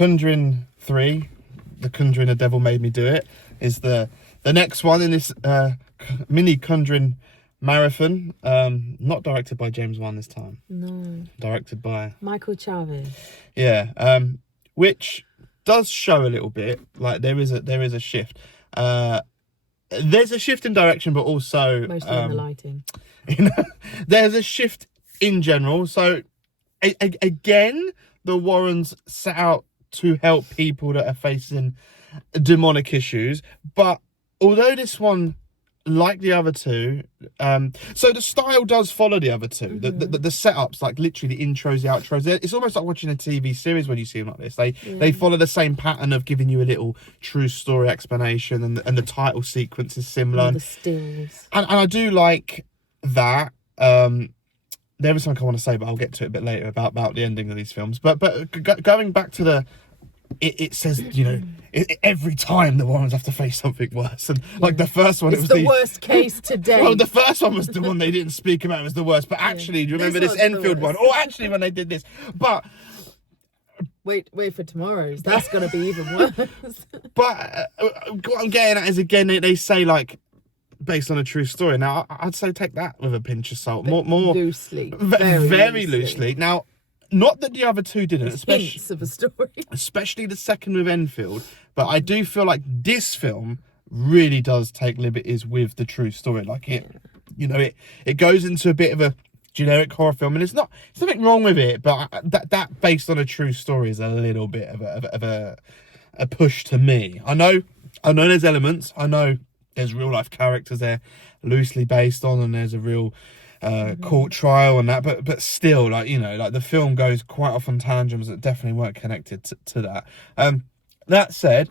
Conjuring 3, The Conjuring The Devil Made Me Do It, is the next one in this mini Conjuring marathon. Not directed by James Wan this time. No. Directed by Michael Chavez. Yeah. Which does show a little bit like there is a shift. There's a shift in direction, but also Mostly in the lighting. There's a shift in general. So again, the Warrens set out to help people that are facing demonic issues, but although this one, like the other two, so the style does follow the other two. The setups, like literally the intros, the outros, it's almost like watching a TV series when you see them like this. They follow the same pattern of giving you a little true story explanation, and the title sequence is similar. And the stills. And I do like that. There is something I want to say, but I'll get to it a bit later about the ending of these films. But going back to it says, you know, every time the Warrens have to face something worse. And like the first one, it's the worst case today. Well, the first one was the one they didn't speak about. It was the worst. But actually, do you remember this Enfield one? Or actually, when they did this. But wait for tomorrow's. That's going to be even worse. But what I'm getting at is, again, they say, like, based on a true story. Now, I'd say take that with a pinch of salt. More loosely. Very loosely. Now, not that the other two didn't, hints of a story. Especially the second with Enfield. But I do feel like this film really does take liberties with the true story. Like it goes into a bit of a generic horror film, and there's nothing wrong with it. But that based on a true story is a little bit of a push to me. I know there's elements. I know there's real life characters there, loosely based on, and there's a real court trial and that, but still, like, you know, like the film goes quite off on tangents that definitely weren't connected to that. That said,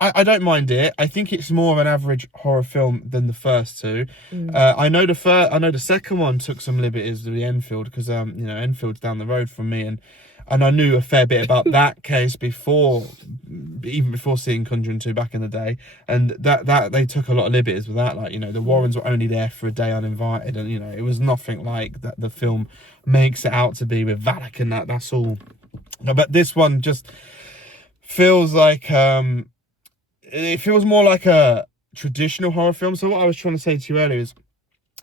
I don't mind it. I think it's more of an average horror film than the first two. I know the second one took some liberties with the Enfield, because Enfield's down the road from me, and I knew a fair bit about that case even before seeing Conjuring 2 back in the day, and that they took a lot of liberties with that. Like, you know, the Warrens were only there for a day uninvited, and, you know, it was nothing like that the film makes it out to be with Valak and that's all. No, but this one just feels like it feels more like a traditional horror film. So what I was trying to say to you earlier is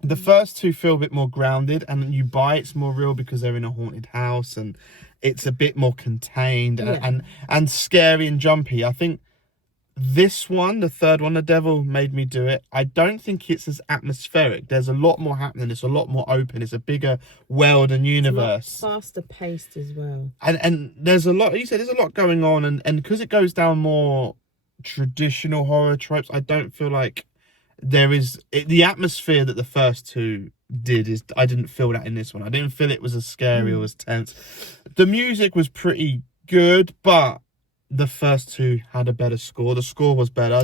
the first two feel a bit more grounded, and you buy it's more real because they're in a haunted house and it's a bit more contained and scary and jumpy. I think this one, the third one, The Devil Made Me Do It, I don't think it's as atmospheric. There's a lot more happening. It's a lot more open. It's a bigger world and universe. It's a lot faster paced as well. And there's a lot, you said there's a lot going on, and because it goes down more traditional horror tropes, I don't feel like there is the atmosphere that the first two did. I didn't feel that in this one. I didn't feel it was as scary or as tense. The music was pretty good, but the first two had a better score. The score was better.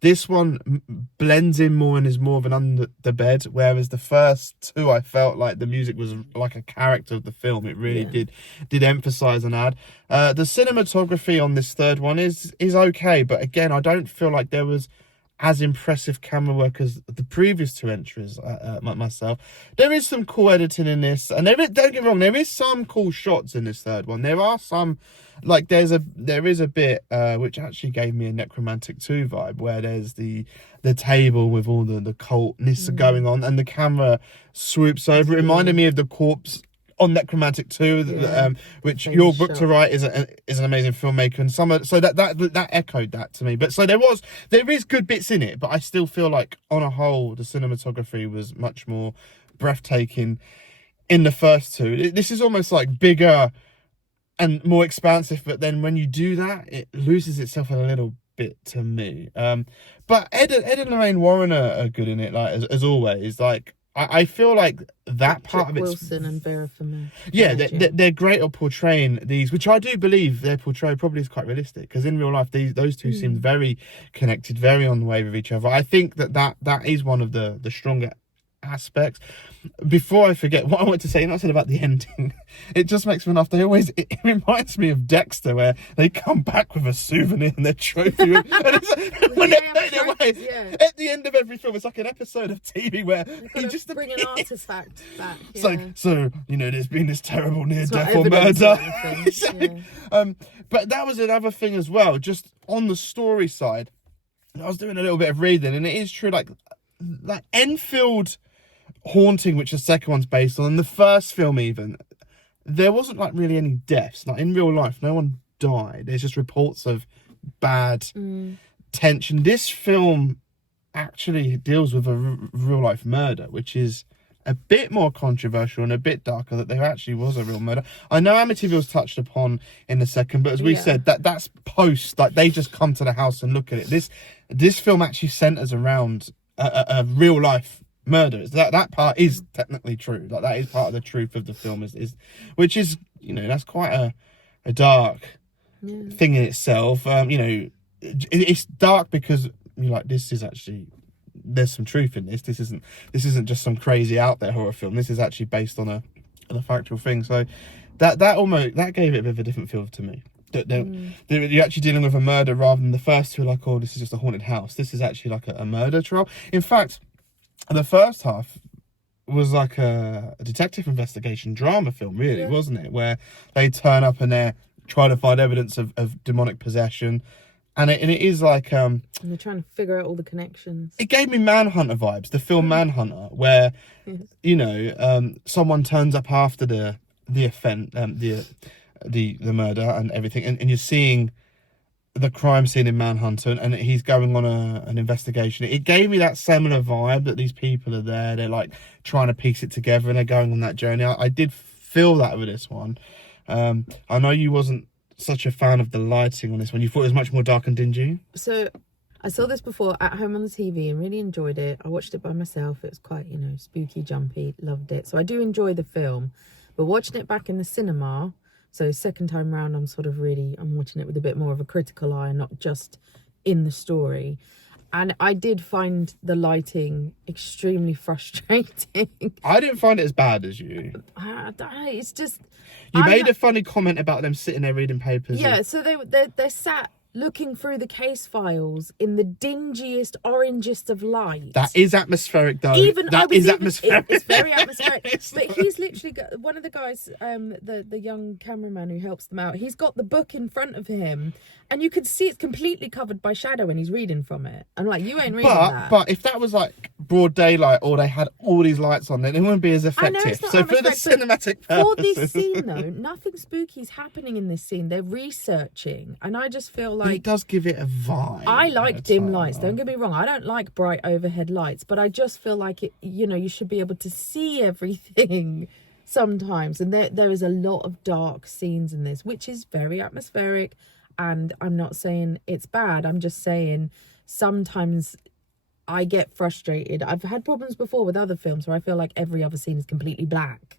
This one blends in more and is more of an under the bed, whereas the first two, I felt like the music was like a character of the film. It really did emphasize and add. The cinematography on this third one is okay, but again, I don't feel like there was as impressive camera work as the previous two entries. Myself, there is some cool editing in this, and don't get me wrong, there is some cool shots in this third one. There are some, like there is a bit which actually gave me a Necromantic 2 vibe, where there's the table with all the cultness going on, and the camera swoops over. It reminded me of the corpse on Necromantic 2, which your book to write is an amazing filmmaker, and so that echoed that to me. But so there is good bits in it, but I still feel like on a whole the cinematography was much more breathtaking in the first two. This is almost like bigger and more expansive, but then when you do that, it loses itself a little bit to me. But Ed and Lorraine Warren are good in it, like as always. Like, I feel like that part of it. Wilson and Vera Farmiga. Yeah, they're great at portraying these, which I do believe their portrayal probably is quite realistic, because in real life those two seem very connected, very on the way with each other. I think that is one of the stronger aspects. Before I forget, what I wanted to say, and I said about the ending, it just makes me laugh. It reminds me of Dexter, where they come back with a souvenir and their trophy. And it's, when they're taken away, at the end of every film, it's like an episode of TV where he just bring an artifact back. It's like, so, there's been this terrible near-death or evidence murder. or anything, But that was another thing as well, just on the story side. I was doing a little bit of reading, and it is true, like Enfield Haunting, which the second one's based on, and the first film even, there wasn't like really any deaths. Like in real life, no one died. There's just reports of bad tension. This film actually deals with a real life murder, which is a bit more controversial and a bit darker, that there actually was a real murder. I know Amityville's touched upon in the second, but as we said, that's post, like they just come to the house and look at it. This film actually centers around a real life murder. That part is technically true. Like that is part of the truth of the film, is which is, that's quite a dark thing in itself. It's dark because this is actually, there's some truth in this. This isn't just some crazy out there horror film. This is actually based on a factual thing. So that gave it a bit of a different feel to me. You're actually dealing with a murder rather than the first two, like, oh, this is just a haunted house. This is actually like a murder trial. In fact, the first half was like a detective investigation drama film, really, wasn't it? Where they turn up and they're trying to find evidence of demonic possession. And it is like... and they're trying to figure out all the connections. It gave me Manhunter vibes, the film Manhunter, where, someone turns up after the offense, the murder and everything, and you're seeing the crime scene in Manhunter, and he's going on an investigation. It gave me that similar vibe, that these people are there, they're like trying to piece it together, and they're going on that journey. I did feel that with this one. I know you wasn't such a fan of the lighting on this one. You thought it was much more dark and dingy. So I saw this before at home on the TV and really enjoyed it. I watched it by myself. It was quite, spooky, jumpy, loved it. So I do enjoy the film, but watching it back in the cinema, so second time round, I'm watching it with a bit more of a critical eye and not just in the story. And I did find the lighting extremely frustrating. I didn't find it as bad as you. It's just... You made a funny comment about them sitting there reading papers. Yeah, so they're sat looking through the case files in the dingiest, orangest of light. That is atmospheric, though. Atmospheric. It's very atmospheric. But he's literally got one of the guys, the young cameraman who helps them out. He's got the book in front of him, and you can see it's completely covered by shadow when he's reading from it. I'm like, you ain't reading that. But if that was like broad daylight, or they had all these lights on, then it wouldn't be as effective. I know it's not so for the cinematic purposes, for this scene though, nothing spooky is happening in this scene. They're researching, and I just feel like it does give it a vibe. I like dim lights. Don't get me wrong. I don't like bright overhead lights, but I just feel like it. You should be able to see everything sometimes, and there is a lot of dark scenes in this, which is very atmospheric. And I'm not saying it's bad. I'm just saying sometimes I get frustrated. I've had problems before with other films where I feel like every other scene is completely black,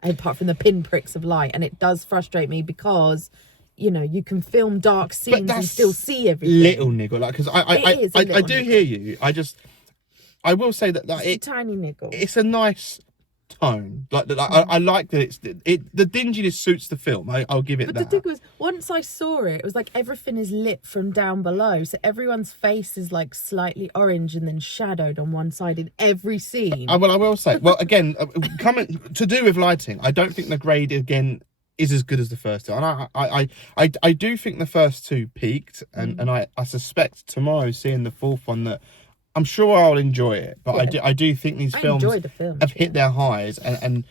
apart from the pinpricks of light. And it does frustrate me because, you can film dark scenes and still see everything. Little niggle, like, because I do hear you. I will say that it's a tiny niggle. It's a nice tone. I like that the dinginess suits the film. I'll give it that. But the thing was, once I saw it, it was like everything is lit from down below, so everyone's face is like slightly orange and then shadowed on one side in every scene. I will say, again, coming to do with lighting, I don't think the grade again is as good as the first two, and I do think the first two peaked, and I suspect tomorrow, seeing the fourth one, that I'm sure I'll enjoy it, but I do think these films have hit their highs, and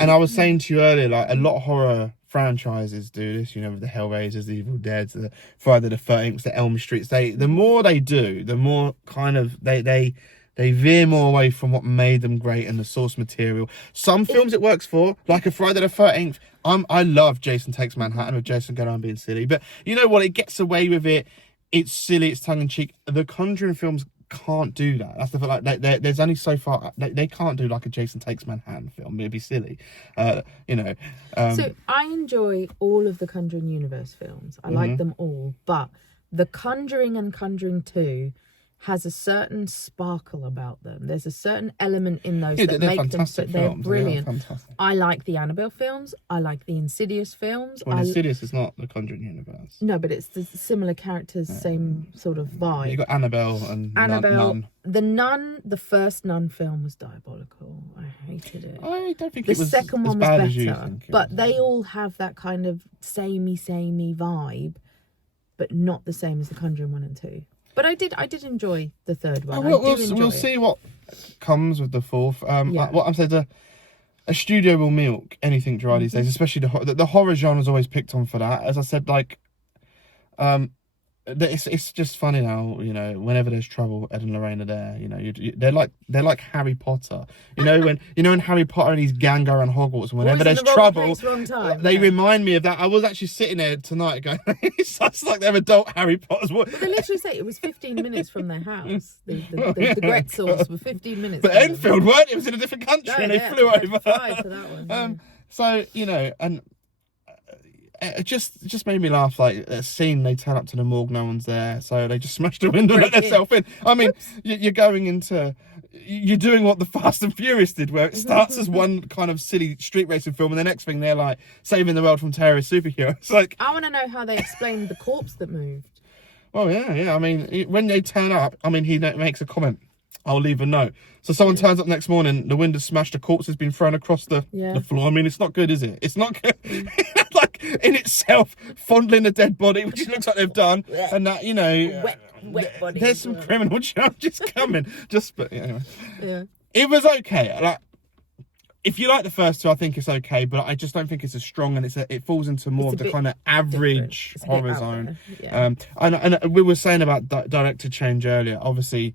I was saying to you earlier, like, a lot of horror franchises do this, with the Hellraisers, the Evil Dead, the Friday the 13th, the Elm Streets. The more they do, the more kind of they veer more away from what made them great and the source material. Some films it works for, like a Friday the 13th. I love Jason Takes Manhattan with Jason going around being silly, but you know what? It gets away with it. It's silly. It's tongue in cheek. The Conjuring films can't do that. That's the like there's only so far they can't do like a Jason Takes Manhattan film. It'd be silly, So I enjoy all of the Conjuring universe films. I like them all, but The Conjuring and Conjuring 2 has a certain sparkle about them. There's a certain element in those Yeah, that they're make them fantastic they're films. brilliant. They are fantastic. I like the Annabelle films. I like the Insidious films. Well, Insidious is not the Conjuring universe. No, but it's the similar characters, same sort of vibe. You got Annabelle and Annabelle, Nun. the Nun, the first Nun film was diabolical. I hated it. I don't think The it was second as one was bad as you better, think. but they all have that kind of samey vibe, but not the same as the Conjuring 1 and 2. But I did enjoy the third one. We'll see what comes with the fourth. What I'm saying, a studio will milk anything dry these days, especially the horror genre is always picked on for that. As I said, like, it's just funny now, you know, whenever there's trouble, Ed and Lorraine are there. You know, they're like Harry Potter. You know when Harry Potter and his gang go around Hogwarts, and whenever there's trouble, they remind me of that. I was actually sitting there tonight going, it's just like they're adult Harry Potters. But they literally say it was 15 minutes from their house. The Gretzels were 15 minutes. But Enfield weren't. It was in a different country, and they flew over. For that one, So you know, and it just made me laugh. Like a scene, they turn up to the morgue, no one's there, so they just smash the window and let themselves in. I mean, you're doing what the Fast and Furious did, where it starts as one kind of silly street racing film, and the next thing they're like saving the world from terrorist superheroes. Like, I want to know how they explained the corpse that moved. Well, yeah. I mean, when they turn up, I mean, he makes a comment. I'll leave a note. So someone turns up next morning, the window's smashed, a corpse has been thrown across the floor. I mean, it's not good, is it? It's not good. Like, in itself, fondling a dead body, which it looks like they've done, and that, you know, wet body. There's some criminal charges coming. But anyway. Yeah. It was okay. Like, if you like the first two, I think it's okay, but I just don't think it's as strong, and it falls into more of the kind of average horror zone. Yeah. And we were saying about director change earlier. Obviously,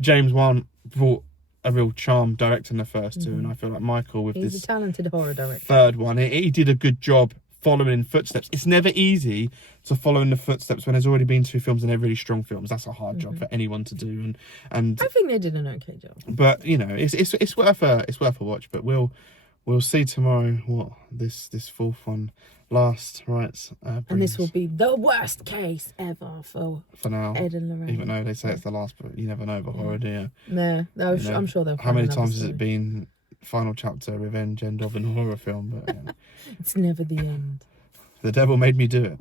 James Wan brought a real charm directing the first two, and I feel like Michael with He's this a talented horror director. third one, he did a good job following in footsteps. It's never easy to follow in the footsteps when there's already been two films and they're really strong films. That's a hard job for anyone to do, and I think they did an okay job. But you know, it's worth a watch. But we'll see tomorrow what this fourth one lasts. Right, and this will be the worst case ever for now. Ed and Lorraine. Even though they say it's the last, but you never know about horror, do you? No, I'm sure they'll. How many times has it been? Final chapter, revenge, end of a horror film, but it's never the end. The devil made me do it.